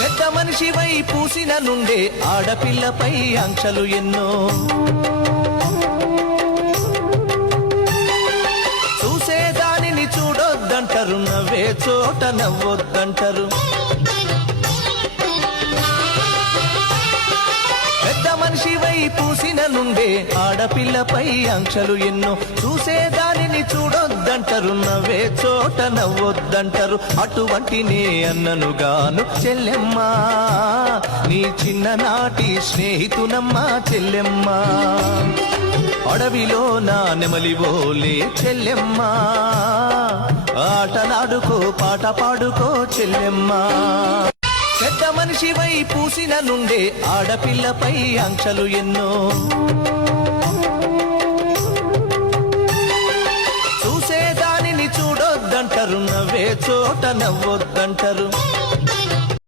పెద్ద మనిషివై పూసిన నుండే ఆడపిల్లపై ఆంక్షలు ఎన్నో. చూసేదానిని చూడొద్దంటారు, నవ్వే చోట నవ్వొద్దంటారు. పెద్ద మనిషివై పూసిన నుండే ఆడపిల్లపై ఆంక్షలు ఎన్నో. చూసేదానిని చూడొద్దంటారు, నవ్వే చోట నవ్వొద్దంటారు. అటువంటి నే అన్ననుగాను చెల్లెమ్మా, నీ చిన్ననాటి స్నేహితునమ్మా చెల్లెమ్మా. అడవిలో నా నెమలివోలే చెల్లెమ్మా, ఆటలాడుకో పాట పాడుకో చెల్లెమ్మా. పెద్ద మనిషివై పూసిన నుండే ఆడపిల్లపై ఆంక్షలు ఎన్నో. చూసేదానిని చూడొద్దంటారు, నవ్వే చోట నవ్వొద్దంటారు.